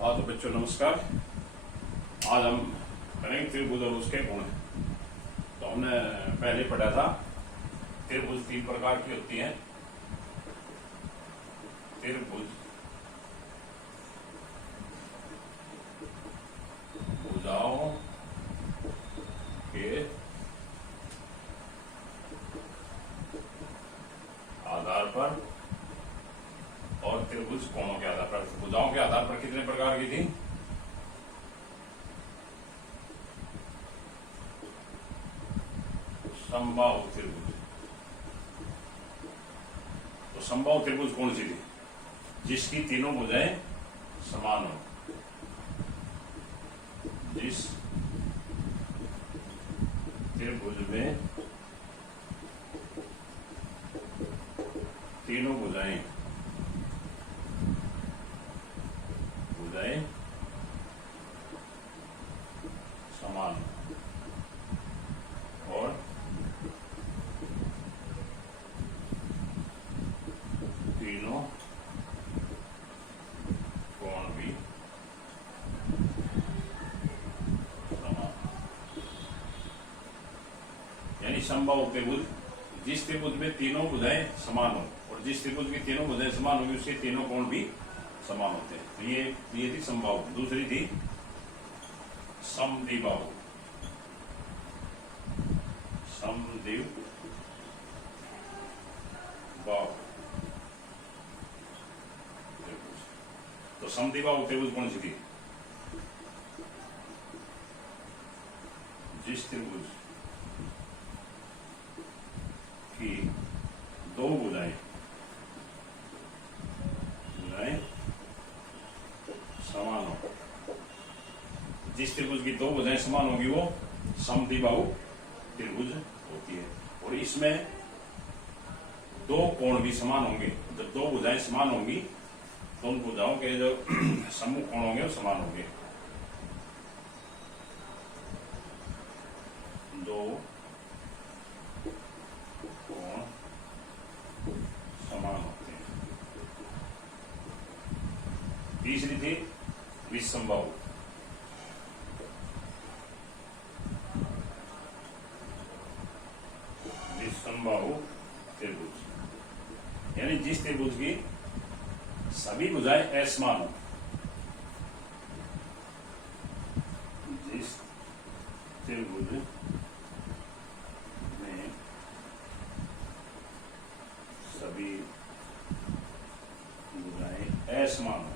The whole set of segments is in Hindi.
हाँ तो बच्चों नमस्कार। आज हम करेंगे त्रिभुज और उसके गुण। तो हमने पहले पढ़ा था त्रिभुज तीन प्रकार की होती हैं। त्रिभुज भुजाओं के आधार पर और त्रिभुज कोणों के आधार पर। भुजाओं के आधार पर कितने प्रकार की थी? समबाहु त्रिभुज। तो समबाहु त्रिभुज कौन सी थी? जिसकी तीनों भुजाएं समान हो। जिस त्रिभुज में तीनों भुजाएं समान और तीनों कोण भी समान। यानी समबाहु त्रिभुज जिस त्रिभुज में तीनों भुजाएं समान हो, और जिस त्रिभुज की तीनों भुजाएं समान होगी उसके तीनों कोण भी समान होते हैं। तो ये थी समबाहु। दूसरी थी समद्विबाहु। समद्विबाहु त्रिभुज। तो समद्विबाहु त्रिभुज कौन सी थी? जिस त्रिभुज की दो भुजाएं समान हो। जिस त्रिभुज की दो भुजाएं समान होगी वो समद्विबाहु त्रिभुज होती है। और इसमें दो कोण भी समान होंगे। जब दो भुजाएं समान होंगी तो उन भुजाओं के जो समूह कोण होंगे वो समान होंगे। दो कोण समान होते हैं। तीसरी थी विषमबाहु। विषमबाहु त्रिभुज यानी जिस त्रिभुज की सभी भुजाएं असमान हो। जिस त्रिभुज में सभी भुजाएं असमान हो।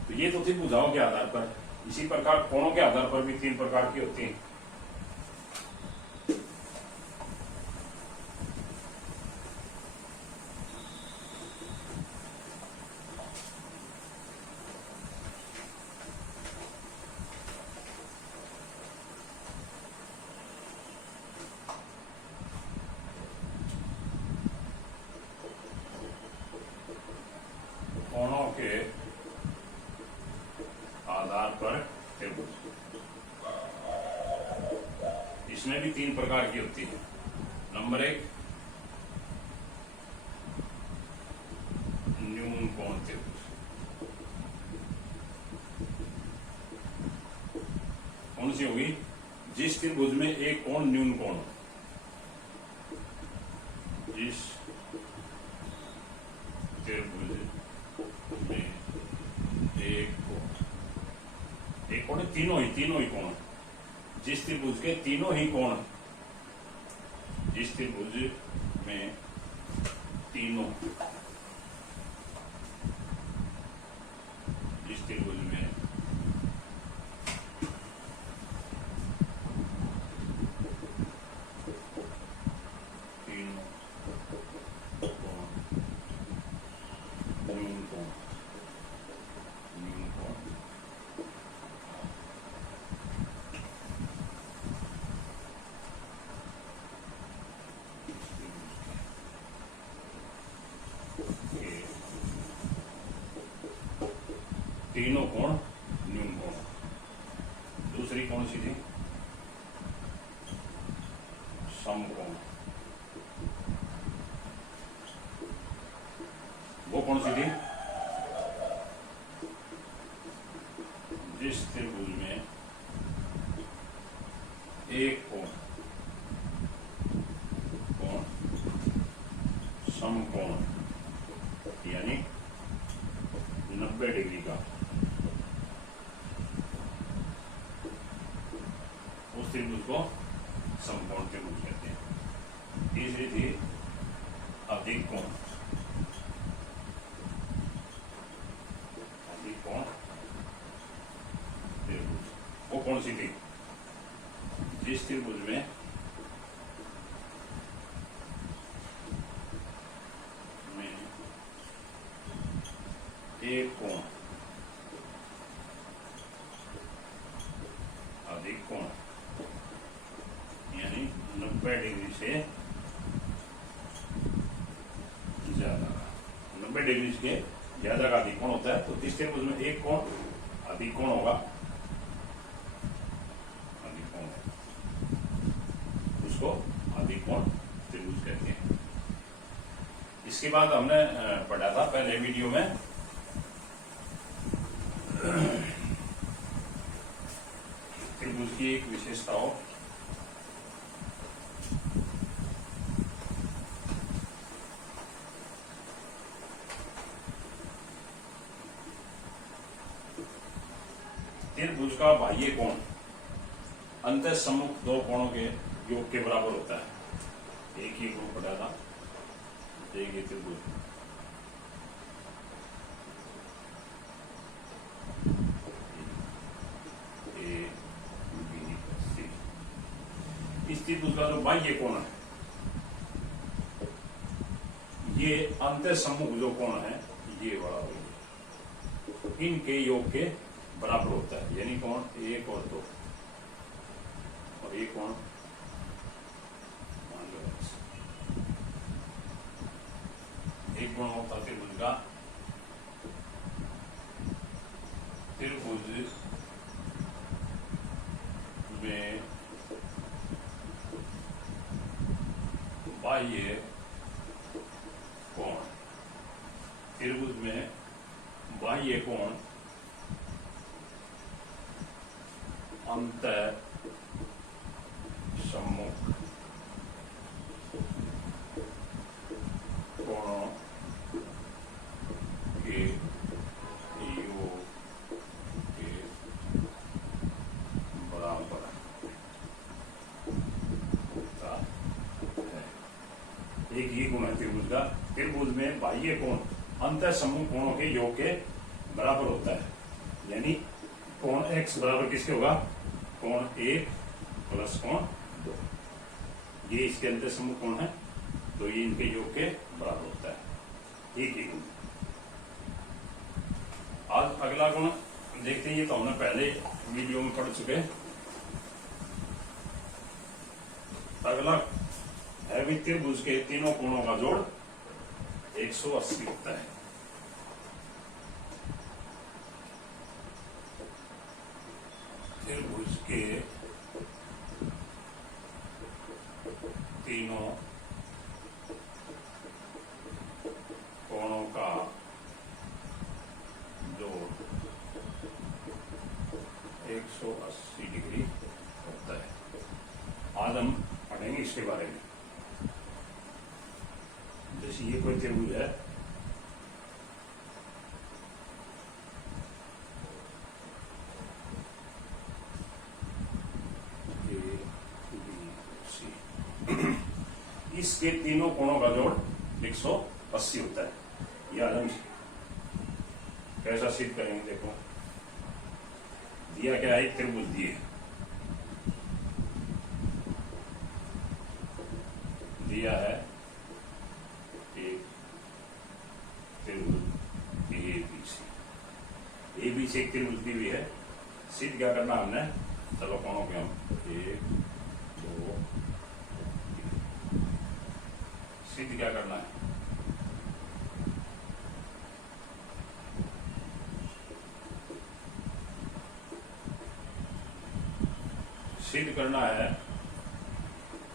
तो ये तो थी भुजाओं के आधार पर। इसी प्रकार कोणों के आधार पर भी तीन प्रकार की होती हैं। कोणों के आधार पर त्रिभुज, इसमें भी तीन प्रकार की होती है। नंबर एक न्यून कोण त्रिभुज। कौन सी होगी? जिस त्रिभुज में एक कोण न्यून कोण हो। जिस त्रिभुज में एक कोण तीनों ही कोण। जिस त्रिभुज के तीनों ही कोण, जिस त्रिभुज में तीनों, जिस त्रिभुज में तीनों कोण न्यून कोण तीनों कोण न्यून कोण। दूसरी कौन सी थी? समकोण। कौन सी थी? जिस त्रिभुज में एक कोण समकोण यानी 90 डिग्री का, उस त्रिभुज को समकोण त्रिभुज कहते हैं। तीसरी थी अधिक कोण। अधिक कोण त्रिभुज वो कौन सी थी? जिस त्रिभुज में एक कोण अधिक कोण यानी 90 डिग्री से ज्यादा, 90 डिग्री से ज्यादा का अधिक कोण होता है। तो इस त्रिभुज में एक कोण अधिक कोण होगा, अधिक कोण उसको अधिक कोण त्रिभुज कहते हैं। इसके बाद हमने पढ़ा था पहले वीडियो में त्रिभुज की एक विशेषता हो, त्रिभुज का बाह्य कोण अंतः सम्मुख दो कोणों के योग के बराबर होता है। एक ही गुण पढ़ा था, एक ही त्रिभुज इस त्रिभुज का जो बाह्य कोण है, ये अंतर सम्मुख जो कोण है ये बड़ा हो, इनके योग के बराबर होता है। यानी कोण 1 और 2 और ये कोण मान लो एक गुण होता त्रिभुज का, त्रिभुज में बाह्य कोण, त्रिभुज में बाह्य कोण अंतः सम्मुख कोणों के योग के बराबर होता है। एक ही गुण है त्रिभुज का, त्रिभुज में बाह्य कोण अंतः सम्मुख कोणों के योग के बराबर होता है। यानी कोण x बराबर किसके होगा? कोण 1 प्लस कोण 2, ये इसके अंतर सम्मुख कोण है, तो ये इनके योग के बराबर होता है। एक ही गुण। आज अगला गुण देखते हैं, ये तो हमने पहले वीडियो में पढ़ चुके। अगला है भी त्रिभुज के तीनों कोणों का जोड़ 180 होता है। त्रिभुज के तीनों कोणों का जोड़ 180 डिग्री होता है। आज हम पढ़ेंगे इसके बारे में। जैसे ये कोई त्रिभुज है, इसके तीनों कोणों का जोड़ 180 होता है। यह हम कैसा सिद्ध करेंगे? देखो, दिया क्या है? त्रिभुज दिए, दिया है एक त्रिभुज ABC, एक त्रिभुज दी हुई है। सिद्ध क्या करना हमने? चलो कोणों के हम 1 2 सिद्ध क्या करना है? सिद्ध करना है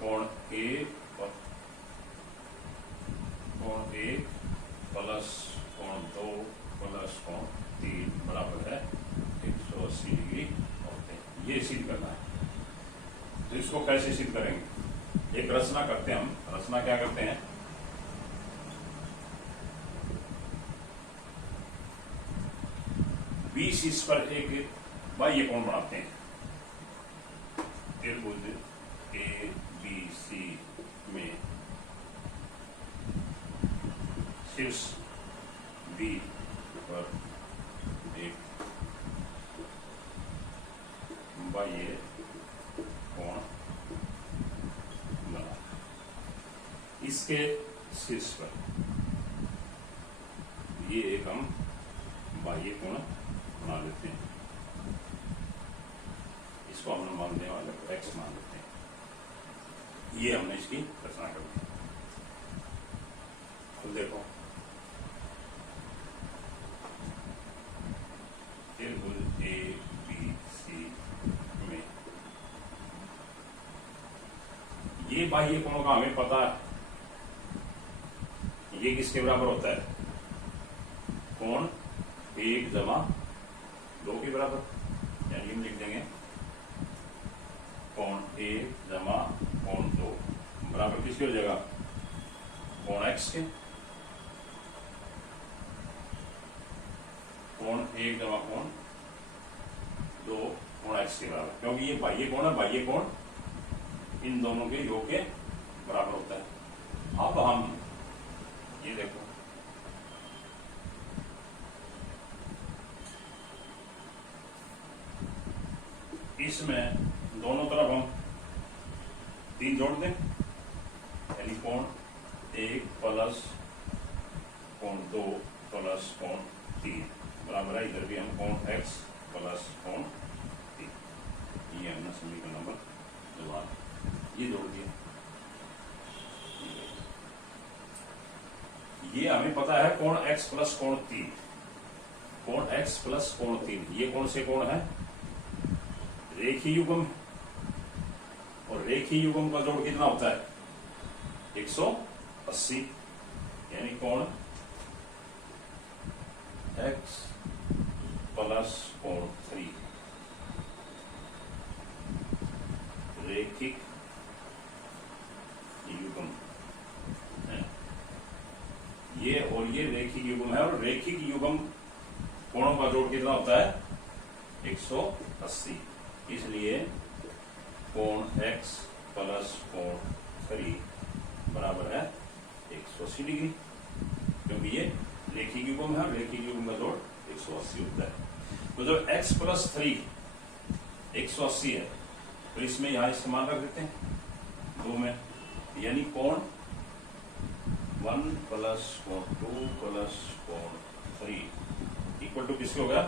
कोण A प्लस कोण कोण 2 प्लस कोण 3 बराबर है 180 डिग्री होते हैं। ये सिद्ध करना है। तो इसको कैसे सिद्ध करेंगे? एक रचना करते हैं हम। रचना क्या करते हैं? बीस इस पर एक बाह्य कोण बनाते हैं। त्रिभुज ए बी सी में शीर्ष बी पर एक बाह्य कोण बना। इसके शीर्ष पर ये एक हम बाह्य कोण बना लेते हैं। इसको हमने मानने वाले एक्स मान लेते हैं। ये हमने इसकी रचना कर दी। तो देखो त्रिभुज ए बी सी में ये बाह्य कोणों का हमें पता है। ये किसके बराबर होता है? कोण 1 जमा 2 के बराबर। यानी हम लिख देंगे कोण 1 जमा कोण 2 बराबर किसकी हो जाएगा? कोण x के। कोण 1 जमा कोण 2 कोण x के बराबर, क्योंकि ये बाह्य कोण है। बाह्य कोण इन दोनों के योग के बराबर होता है। अब हम ये देखो इसमें दोनों तरफ हम 3 जोड़ दें, यानी कोण 1 प्लस कोण 2 प्लस कोण 3 बराबर है। इधर भी हम कोण x प्लस कोण 3, ये हमने समीकरण नंबर जवाब ये जोड़ दिया। ये हमें पता है कोण x प्लस कोण 3। कोण x प्लस कोण 3 ये कौन से कोण है? रेखीय युग्म। और रेखीय युग्म का जोड़ कितना होता है? 180, यानी कोण x प्लस कोण 3 रेखिक युग्म है। ये और ये रेखिक युग्म है। और रेखिक युग्म कोणों का जोड़ कितना होता है? 180। इसलिए कोण x प्लस कोण 3 बराबर है 180 डिग्री, क्योंकि ये रेखिक युग्म है। रेखिक युग्म का जोड़ 180 होता है। तो जब x प्लस 3 180 है, तो इसमें यहां इस्तेमाल रख देते हैं 2 में, यानी कोण 1 प्लस कोण 2 प्लस कोण 3 इक्वल टू किसके होगा?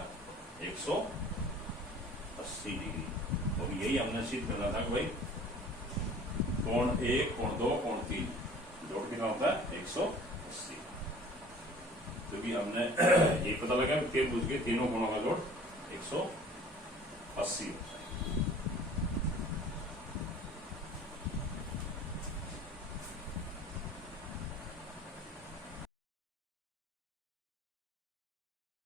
180 डिग्री। और यही हमने सिद्ध करना था कि भाई कोण 1 कोण 2 कोण 3 जोड़ कितना होता है? 180। क्योंकि हमने ये पता लगा कि त्रिभुज के तीनों कोणों का जोड़ 180 होता है।